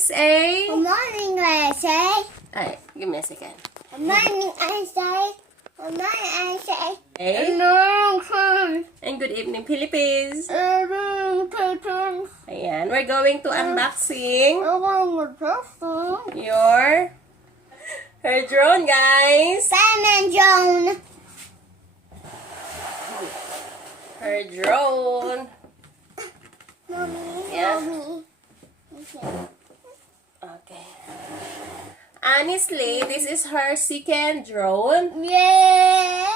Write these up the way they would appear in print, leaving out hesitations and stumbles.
say? Good morning, I say. Alright, give me a second. Good morning, I say. Good morning, I say. Hey. No, And good evening, Philippines. Philippines. Ayan, we're going to unboxing Your her drone, guys. Simon Joan. Her drone. Mommy, Yeah. mommy. Okay. Okay. Honestly, this is her second drone. Yeah.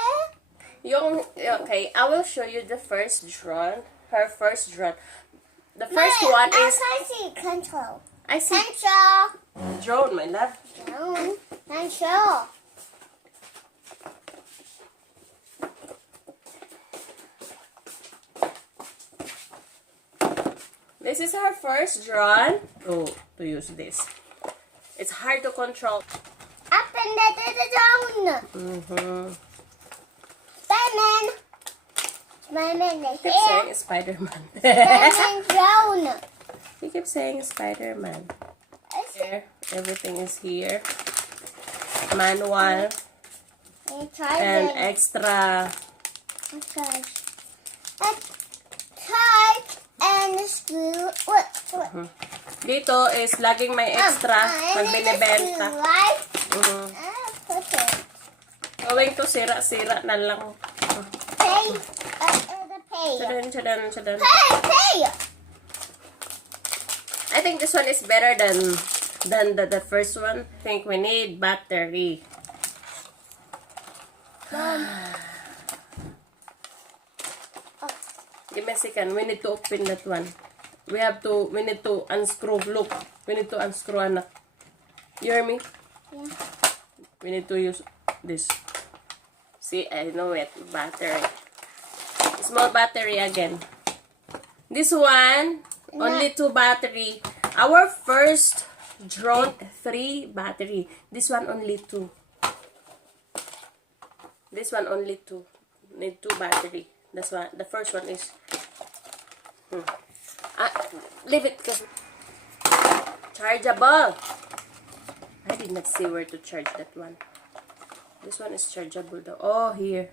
Okay, I will show you the first drone. Her first drone. The first one is... I see control. I see Control. drone, my love. Joan. Control. This is her first drone. Oh, to use this. It's hard to control. Up and down the zone. Simon. Simon, the He kept hair. saying Spider-Man. Simon Joan. He kept saying Spider-Man. Here, everything is here. Manual and extra. Charge and screw. What? Dito is laging may extra pag binibenta. Right? Put it. Going to sira-sira na lang. Pay. The pay. Chadan. Pay. I think this one is better than the first one. I think we need battery. Give me a second. We need to open that one. We need to unscrew. Look. We need to unscrew, anak. You hear me? Yeah. We need to use this. See, I know it. Battery. Small battery again. This one, only 2 battery. Our first drone, 3 battery. This one only 2. This one only 2. Need 2 battery. That's why the first one is. Leave it because chargeable. I did not see where to charge that one. This one is chargeable though. Oh, here.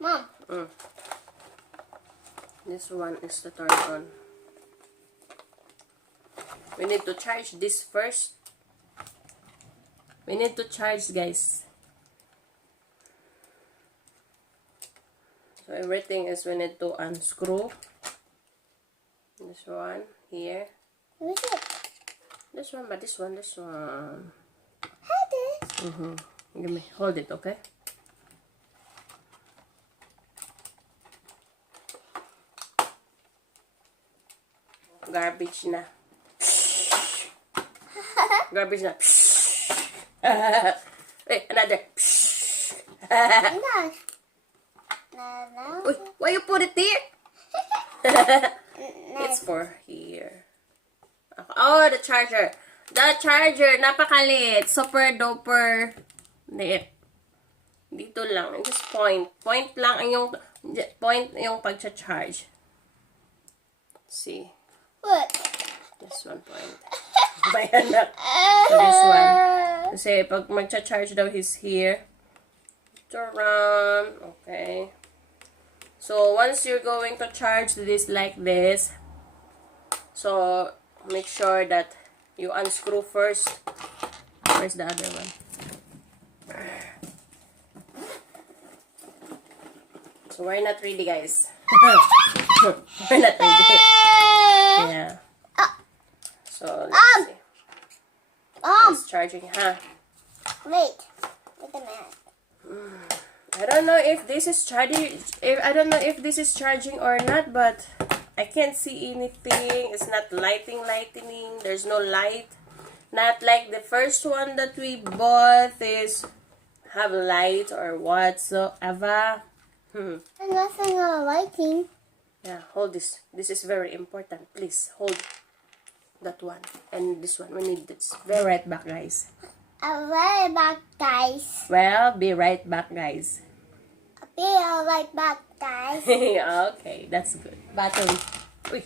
Mom. This one is to turn on. We need to charge this first. We need to charge, guys. So everything is we need to unscrew. This one here. Who's it? This one, but this one. Had it. Give me, hold it, okay? Garbage na. Garbage na. Wait, another. Uy, why you put it there? It's for here. Oh, the charger. The charger, napakaliit. Super duper liit. Dito lang. Just point. Point lang ang yung pag-charge. See. What? This one point. Bayan na. So this one. Kasi pag mag-charge daw is here. Turn. Okay. So once you're going to charge this like this, so make sure that you unscrew first. Where's the other one? So we're not ready, guys. We're not ready. Yeah. So let's see. It's charging, huh? Wait a minute. I don't know if this is charging. I don't know if this is charging or not, but I can't see anything. It's not lightning. There's no light. Not like the first one that we bought is have light or whatsoever. Nothing lighting. Yeah, hold this. This is very important. Please hold that one and this one. We need this. Be right back, guys. I'll be right back, guys. Well, be right back, guys. We are like back, guys. Okay, that's good. Battery. Uy,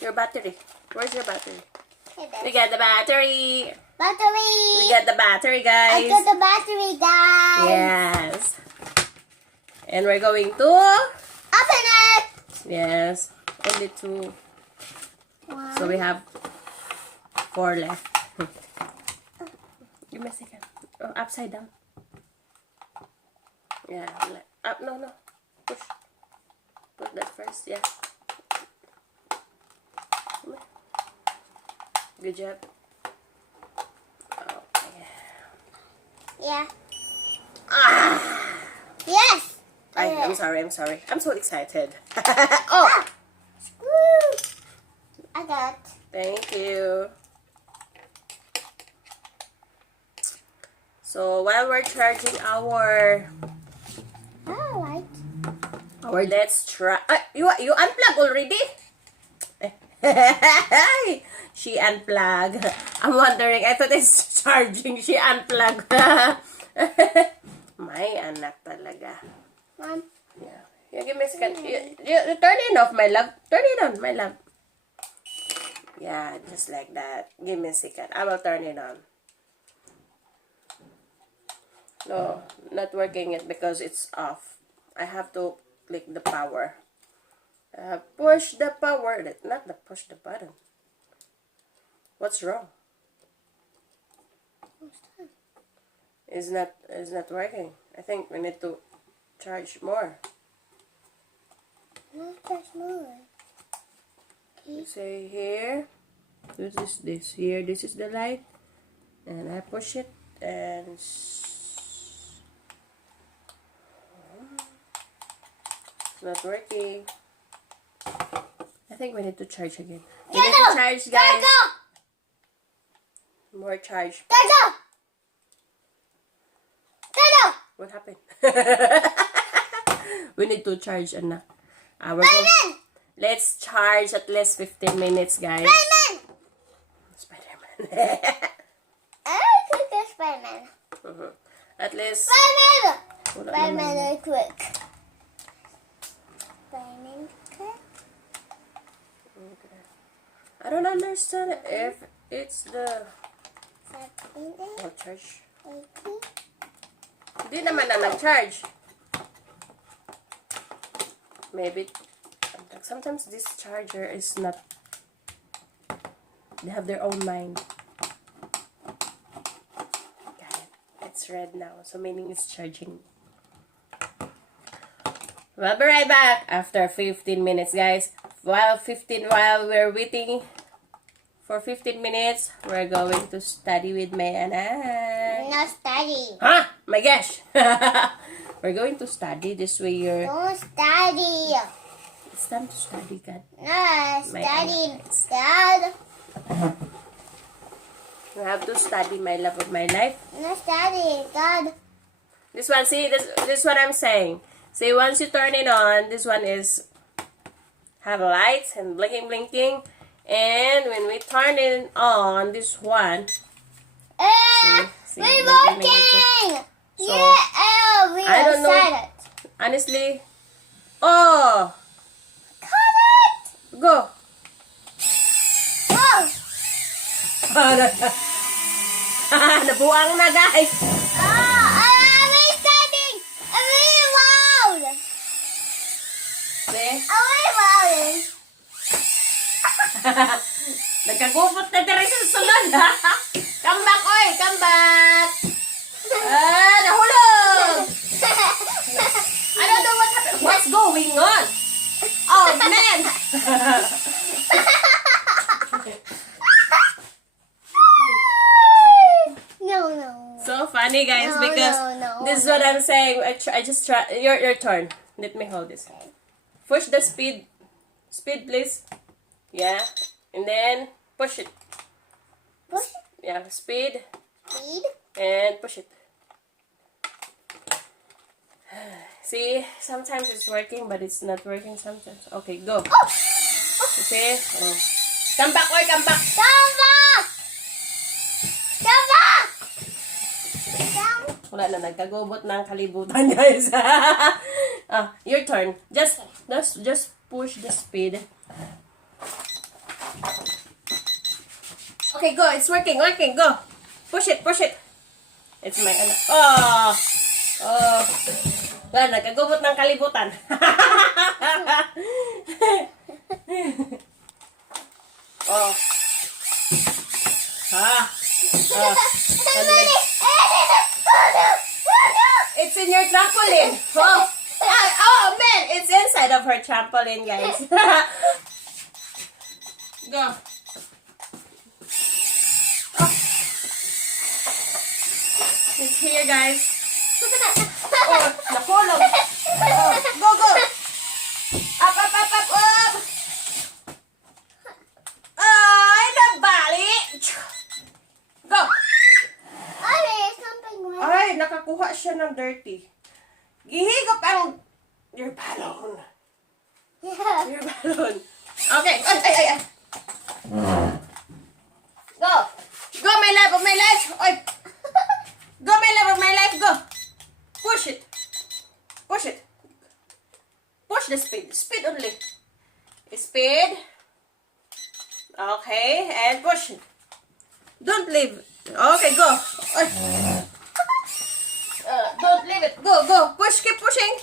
your battery. Where's your battery? We got the battery. Battery. We got the battery, I guys. got the battery, guys. Yes. And we're going to... Open it. Yes. Only 2. One. So we have 4 left. Give me a second. Oh, upside down. Yeah. Up. No. Push. Put that first. Yeah. Good job. Okay. Yeah. Ah! Yes. I'm sorry. I'm so excited. Oh! Screw. I got. Thank you. So while we're charging our Alright. let's try. You unplug already? She unplugged. I'm wondering. I thought it's charging. She unplugged. My anak talaga. Mom. Yeah. You give me a second. You turn it off, my love. Turn it on, my love. Yeah, just like that. Give me a second. I will turn it on. No, not working yet because it's off. I have to click the power. Push the power. Not the push the button. What's wrong? It's not working. I think we need to charge more. No, there's more. You say here. This is this here. This is the light, and I push it and. It's not working. I think we need to charge again. We need to charge, guys. More charge. What happened? We need to charge, anak. Let's charge at least 15 minutes, guys. Spider-Man. I like the Spider-Man. At least. Spider-Man. Wala Spider-Man naman. is quick. Spider-Man quick. I don't understand if it's the Spider-Man. charge. Aking. Hindi naman na nag-charge. Maybe sometimes this charger is not. They have their own mind. Got it. It's red now, so meaning it's charging. We'll be right back after 15 minutes, guys. While we're waiting for 15 minutes, we're going to study with my anak. No study. Huh? My gosh! We're going to study this way. Don't study. It's time to study, God. No, My study, anak. Dad. You have to study, my love of my life. No study, God. This one, see, this is what I'm saying. See, once you turn it on, this one is have lights and blinking. And when we turn it on, this one, see, We're blinking. working. So, Yeah, we I don't know. excited. Honestly, oh, Cut it. go. Oh. Nabuang na, guys. I'm exciting. I'm really loud. See? I'm really loud. Nagkagupot na diri sa sunod, ha? Come back, oy! Come back! Nahulog! I don't know what happened. What's going on? Oh, man! No. So funny, guys, No, because no, this is what I'm saying. I just try. Your turn. Let me hold this. Push the speed. Speed, please. Yeah. And then push it. Push it. Yeah, speed. Speed. And push it. See, sometimes it's working, but it's not working sometimes. Okay, go. Oh. Okay. Oh. Come back, oy, come back. Come back. Come back. Down. Wala na, nagkagubot ng kalibutan, guys. Your turn. Just push the speed. Okay, go. It's working. Go. Push it. It's my anak. Wala, nagkagubot ng kalibutan. It's in your trampoline. Man, it's inside of her trampoline, guys. Go. It's here, guys. Nakulog. Go. Up. Ay, nabali. Go. Ay, nakakuha siya ng dirty. Gihigop ang your balloon. Your balloon. Okay. Ay. Go, my love of my life. Oy. Go, my love of my life. Go. Push it. Push the speed. Speed only. Speed. Okay, and push it. Don't leave. Okay, go. Oy. Don't leave it. Go. Push. Keep pushing.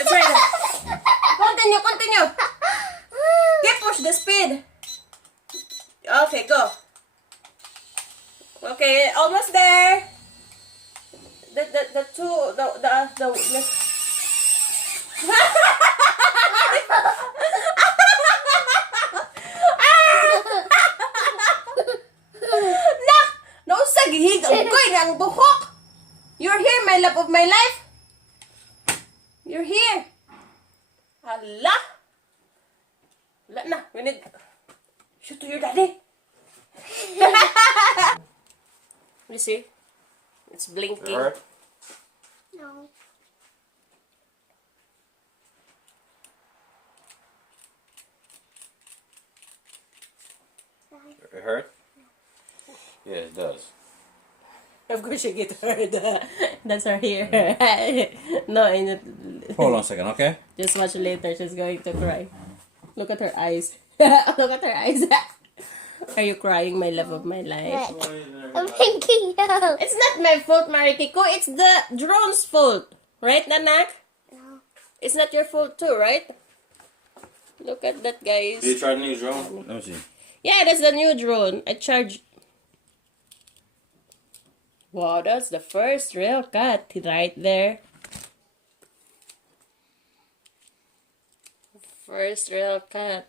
It's right. Continue. Keep push the speed. Okay, go. Okay, almost there. The Nausagihig ang koy ng buhok. You're here, my love of my life. You're here. Hala. Wala na. We need... Shoot to your daddy. You see? It's blinking. No. It hurt? Yeah, it does. Of course you get hurt. That's her hair. No, Hold on a second, okay? just watch later. She's going to cry. Look at her eyes. Look at her eyes. Are you crying, my love of my life? I'm thinking out. It's not my fault, Marikiko. It's the drone's fault. Right, Nanak? No. It's not your fault too, right? Look at that, guys. Did you try the new drone? Let me see. Yeah, that's the new drone. I charged. Wow, that's the first real cut right there. First real cut.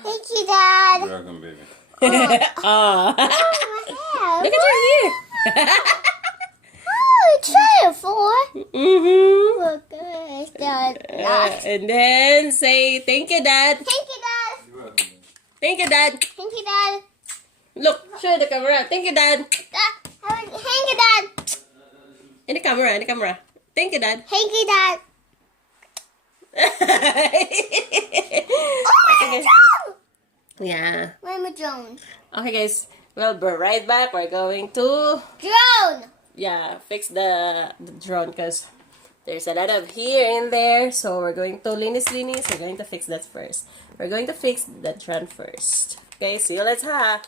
Thank you, Dad. You're welcome, baby. Oh. My hair. Look at your hair. Try it for. Mm-hmm. Look, guys, Dad. And then say thank you, Dad. Thank you, Dad. You're welcome, baby. Thank you, Dad. Thank you, Dad. Look, show the camera. Thank you, Dad. Thank you, Dad. In the camera. Thank you, Dad. Thank you, Dad. Okay. Yeah. Where's my drone? Okay, guys. We'll be right back. We're going to Drone. fix the drone because there's a lot of hair in there. So we're going to linis. We're going to fix that first. We're going to fix the drone first. Okay, see you later.